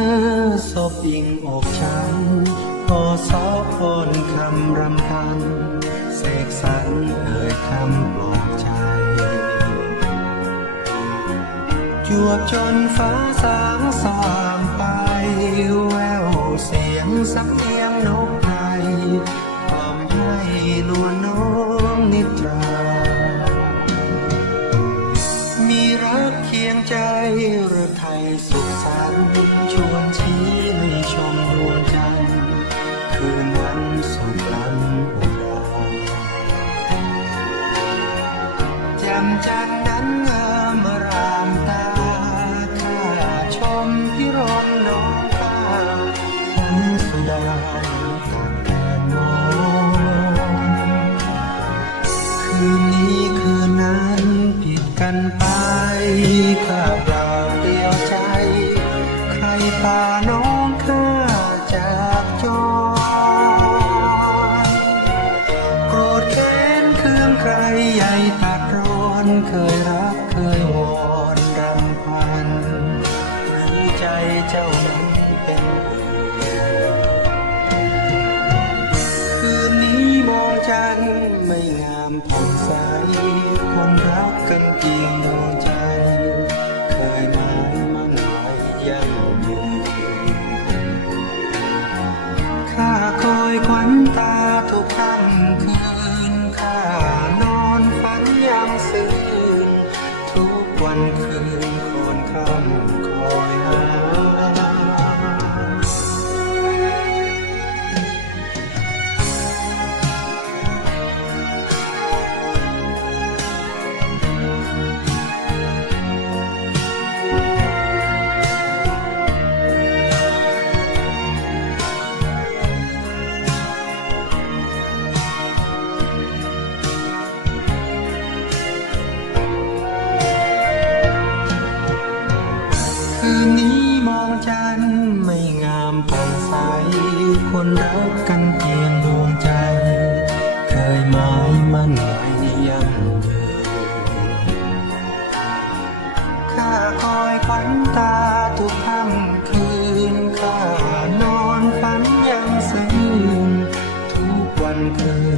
เธอศพอิงอกฉันพอสอคนคำรำพันเสกสรรเอ่ยคำปลอบใจ จวบจนฟ้าสางสว่างไป แววเสียงสำเนียงนก จ่มจันทร์นั้นงามอรามตาข้าชมพิรมน้องข้าทั้งสุดาตักแทนมองคืนนี้คืนนั้นผิดกันไปข้าเปล่าเดียวใจ ใครพาน้องข้าจากจรโกรธแค้นเคืองใครใหญ่ตัดร้ อนเคยรักเคยวอนรำพันหรือใจเจ้านั้นเป็นคืนนี้มองจันไม่งามผ่องใสคนรักกันจริง วันคืนคนค่ำ ไม่งามผ่องใส คนรักกันเพียงดวงใจ เคยหมายมั่นไว้ยังข้าคอยขวันตาทุกค่ำคืนข้านอนฝันยังสิ้นทุกวันคืน